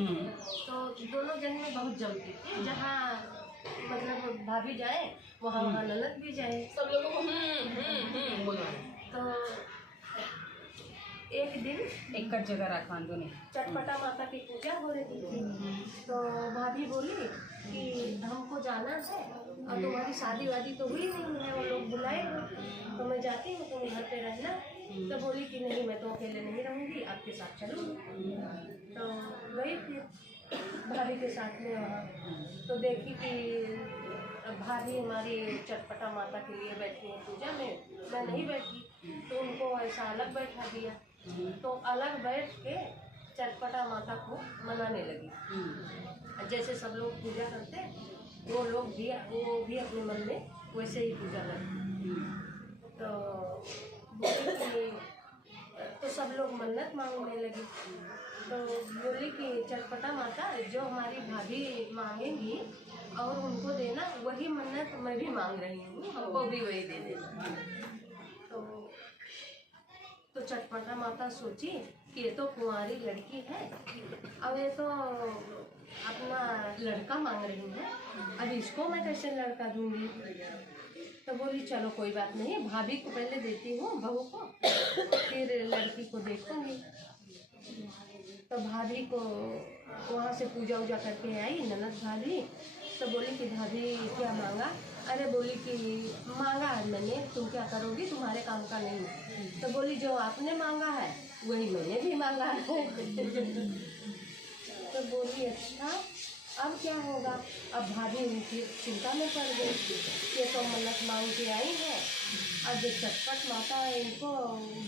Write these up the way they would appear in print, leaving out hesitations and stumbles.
तो दोनों जन में बहुत जमती थी, जहाँ मतलब भाभी जाए वहाँ वहाँ ननद भी जाए, सब लोगों को बोलना। तो एक दिन एक जगह रखा नहीं। चटपटा माता की पूजा हो रही थी, तो भाभी बोली कि हमको जाना है और तुम्हारी शादी वादी तो हुई नहीं है, वो लोग बुलाए हो तो मैं जाती हूँ, तुम घर पे रहना। तो बोली कि नहीं, मैं तो अकेले नहीं रहूँगी, आपके साथ चलूँगी। तो गई फिर भाभी के साथ में वहाँ, तो देखी कि भाभी हमारी चटपटा माता के लिए बैठी है पूजा में, मैं नहीं बैठी, तो उनको ऐसा अलग बैठा दिया। तो अलग बैठ के चटपटा माता को मनाने लगी। जैसे सब लोग पूजा करते वो भी अपने मन में वैसे ही पूजा करते। तो बोली कि तो सब लोग मन्नत मांगने लगी। तो बोली कि चटपटा माता, जो हमारी भाभी मांगेंगी और उनको देना, वही मन्नत मैं भी मांग रही हूँ, हमको भी वही दे देना। तो चटपटा माता सोची कि ये तो कुंवारी लड़की है, अब ये तो अपना लड़का मांग रही है, अब इसको मैं कैसे लड़का दूंगी। तो बोली चलो कोई बात नहीं, भाभी को पहले देती हूँ बहू को, फिर लड़की को देखूंगी। तो भाभी को वहाँ से पूजा वूजा करके आई ननद भाभी। तो बोली कि भाभी क्या मांगा? अरे बोली कि मांगा है मैंने, तुम क्या करोगी, तुम्हारे काम का नहीं। तो बोली जो आपने मांगा है वही मैंने भी मांगा है। तो बोली अच्छा अब क्या होगा? अब भाभी उनकी चिंता में पड़ गई, ये तो मन्नत मांग के आई है, अब जो चटपट माता है इनको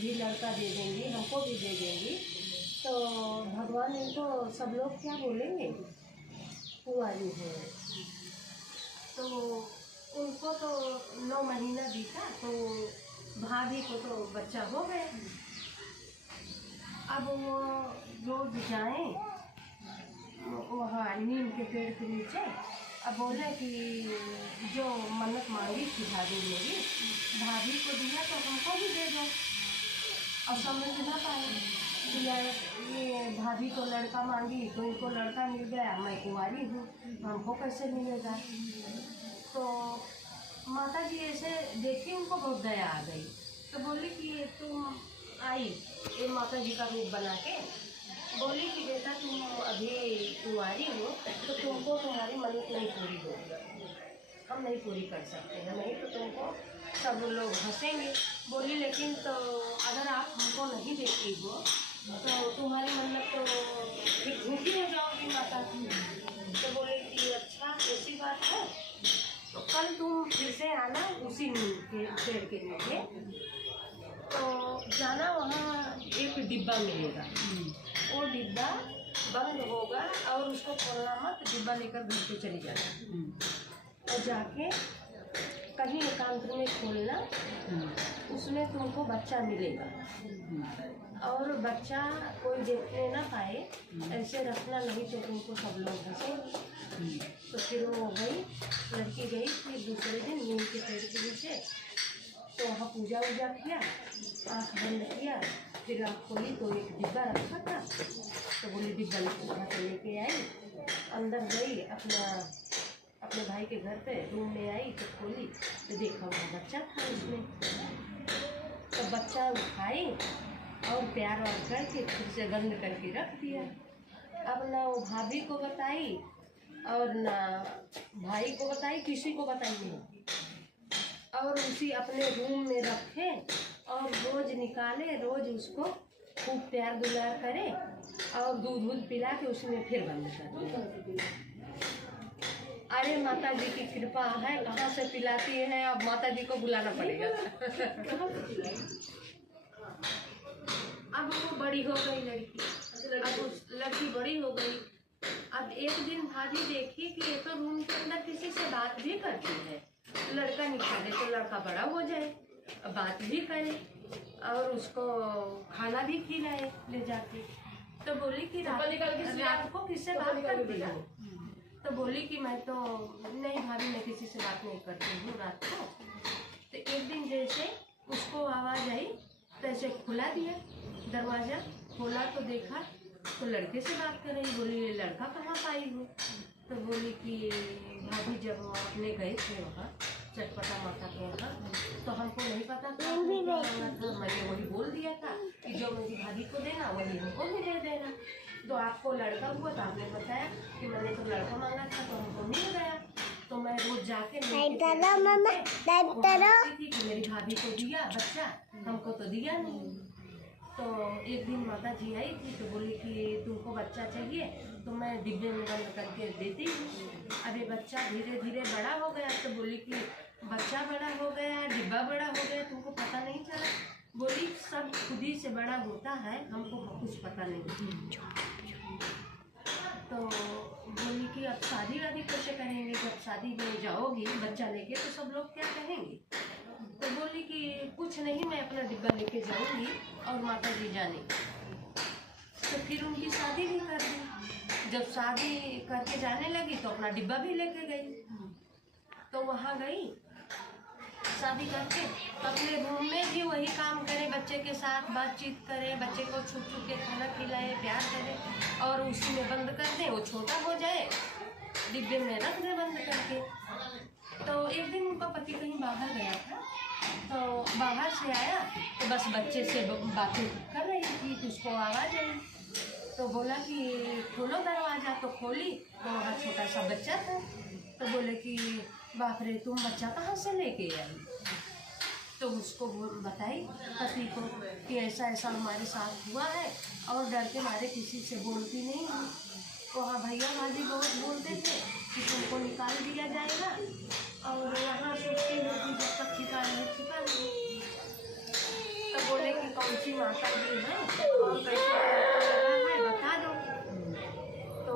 भी लड़का दे देंगी, हमको भी दे देंगी, तो भगवान इनको सब लोग क्या बोलेंगे, कुंवारी है। तो उनको तो 9 महीना बीता, तो भाभी को तो बच्चा हो गया। अब वो रोज जाए वहाँ नीम के पेड़ के नीचे, अब बोले कि जो मन्नत मांगी थी भाभी मेरी, भाभी को दिया तो हमको भी दे दो। और समझ ना पाए कि यार ये भाभी को लड़का मांगी तो इनको लड़का मिल गया, मैं कुंवारी हूँ, हमको कैसे मिलेगा। तो माता जी ऐसे देखी, उनको बहुत दया आ गई। तो बोली कि तुम आई ये माता जी का रूप बना के, बोली कि बेटा तुम अभी कुंवारी हो तो तुमको तुम्हारी मन्नत नहीं पूरी होगी, हम नहीं पूरी कर सकते हैं, नहीं तो तुमको सब लोग हंसेंगे। बोली लेकिन तो अगर आप हमको नहीं देती हो तो तुम्हारी मन्नत तो फिर झूठी हो जाओगी माता की। तो बोले कि अच्छा ऐसी बात है, तो कल तुम फिर से आना उसी नीम के पेड़ के नीचे, तो जाना वहाँ एक डिब्बा मिलेगा, वो डिब्बा बंद होगा और उसको खोलना मत, डिब्बा लेकर घर पे चली जाना और जाके कहीं एकांत में खोलना, उसमें तुमको बच्चा मिलेगा और बच्चा कोई देखने ना पाए, ऐसे रखना, नहीं तो तुमको सब लोग हंसेंगे। तो फिर वो गई, लड़की गई, फिर दूसरे दिन नीम के पेड़ के नीचे, तो वहाँ पूजा वूजा किया, आँख बंद किया, फिर आँख खोली तो एक डिब्बा रखा था। तो बोले डिब्बा वहाँ से लेके आई, अंदर गई, अपने भाई के घर पे रूम में आई, तो खोली तो देखा वहाँ बच्चा था उसमें। तो बच्चा उठाई और प्यार वार करके फिर से बंद करके रख दिया। अब ना वो भाभी को बताई और ना भाई को बताई, किसी को बताई नहीं, और उसी अपने रूम में रखे और रोज निकाले, रोज उसको खूब प्यार दुलार करे और दूध पिला के उसमें फिर बंद कर दिया। अरे माता जी की कृपा है, कहाँ से पिलाती है, अब माता जी को बुलाना पड़ेगा। अब वो बड़ी हो गई लड़की, अब उस लड़की बड़ी हो गई। अब एक दिन भाभी देखी कि ये तो रूम के अंदर किसी से बात भी करती है, लड़का निकाले तो लड़का बड़ा हो जाए, बात भी करे और उसको खाना भी खिलाए ले जाके। तो बोली कि रात को किससे बात करती हो? तो बोली कि मैं तो नहीं भाभी, मैं किसी से बात नहीं करती हूँ रात को। तो एक दिन जैसे उसको आवाज़ आई, तो ऐसे खुला दिया दरवाज़ा, खोला तो देखा तो लड़के से बात कर रही, बोली ये लड़का कहाँ पाई हो? तो बोली कि भाभी जब अपने गए थे वहाँ चटपटा माता के यहाँ, तो हमको नहीं पता था आपने क्या मांगा था। मैंने वही बोल दिया था कि जो मेरी भाभी को देना वही हमको भी दे देना। तो आपको लड़का हुआ तो आपने बताया कि मैंने तो लड़का मांगा था तो हमको मिल गया। तो मैं रोज जाके थी कि मेरी भाभी को दिया बच्चा, हमको तो दिया नहीं। तो एक दिन माता जी आई थी तो बोली कि तुमको बच्चा चाहिए तो मैं डिब्बे में बंद करके देती हूँ। अब ये बच्चा धीरे धीरे बड़ा हो गया। तो बोली कि बच्चा बड़ा हो गया, डिब्बा बड़ा हो गया, तुमको पता नहीं चला? बोली सब खुद ही से बड़ा होता है, हमको कुछ पता नहीं। तो बोली कि अब शादी वादी कैसे करेंगे? जब शादी में जाओगी बच्चा लेके तो सब लोग क्या कहेंगे? तो बोली कि कुछ नहीं, मैं अपना डिब्बा लेके जाऊंगी और माता जी जाने। तो फिर उनकी शादी भी कर दी। जब शादी करके जाने लगी तो अपना डिब्बा भी लेके गई। तो वहाँ गई शादी करके, अपने रूम में भी वही काम करे, बच्चे के साथ बातचीत करे, बच्चे को छुप छुप के खाना खिलाए, प्यार करे और उसी में बंद कर दे, वो छोटा हो जाए, डिब्बे में रख दे बंद करके। तो एक दिन उनका पति कहीं बाहर गया था, तो बाहर से आया तो बस बच्चे से बातें कर रही थी कि उसको आवाज़ आई। तो बोला कि खोलो दरवाज़ा। तो खोली तो वहाँ छोटा सा बच्चा था। तो बोले कि बाप रे तुम बच्चा कहाँ से लेके आई? तो उसको बताई पति को कि ऐसा ऐसा हमारे साथ हुआ है और डर के मारे किसी से बोलती नहीं हूँ। वहाँ भैया भाभी बहुत बोलते थे कि तुमको निकाल दिया जाएगा और यहाँ सोचती हूँ कि जब तक छिपा नहीं। तो बोले कि कौन सी माता जी है और कैसे है बता दो। तो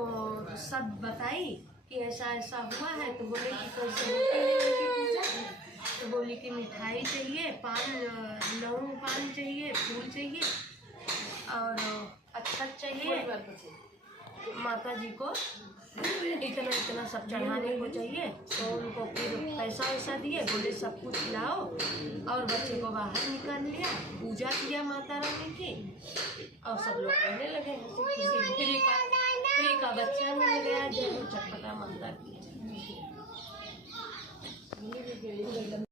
सब बताई कि ऐसा ऐसा हुआ है। तो बोले कि कैसे होती है उनकी पूजा? तो बोली कि मिठाई चाहिए, पान, लौंग पान चाहिए, फूल चाहिए और अक्षत चाहिए, माता जी को इतना इतना सब चढ़ाने को चाहिए। तो उनको फिर पैसा वैसा दिए, बोले सब कुछ लाओ और बच्चे को बाहर निकाल लिया, पूजा किया माता रानी की और सब लोग कहने लगे फ्री का बच्चा मिल गया, जरूर चटपटा माता की।